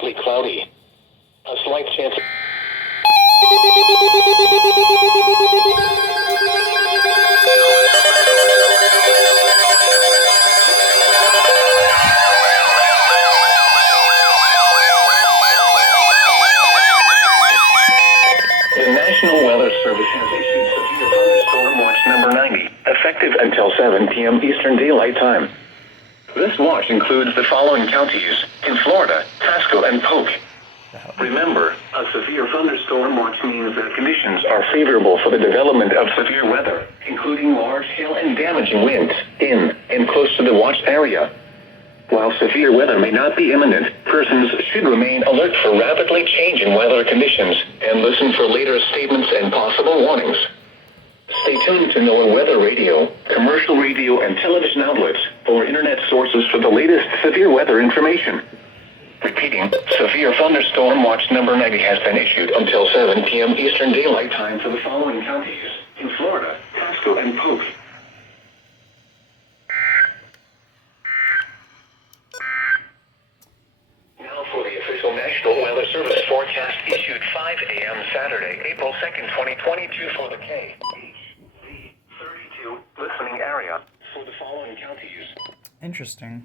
Cloudy. A slight chance. The National Weather Service has issued severe thunderstorm watch number 90, effective until 7 p.m. Eastern Daylight Time. This watch includes the following counties in Florida: Pasco and Polk. Remember, a severe thunderstorm watch means that conditions are favorable for the development of severe weather, including large hail and damaging winds in and close to the watched area. While severe weather may not be imminent, persons should remain alert for rapidly changing weather conditions and listen for later statements and possible warnings. Stay tuned to NOAA Weather Radio, commercial radio, and television outlets or internet sources for the latest severe weather information. Repeating, severe thunderstorm watch number 90 has been issued until 7 p.m. Eastern Daylight Time for the following counties in Florida: Pasco and Polk. Now for the official National Weather Service forecast issued 5 a.m. Saturday, April 2nd, 2022 for the KHZ 32 listening area for the following counties. Interesting.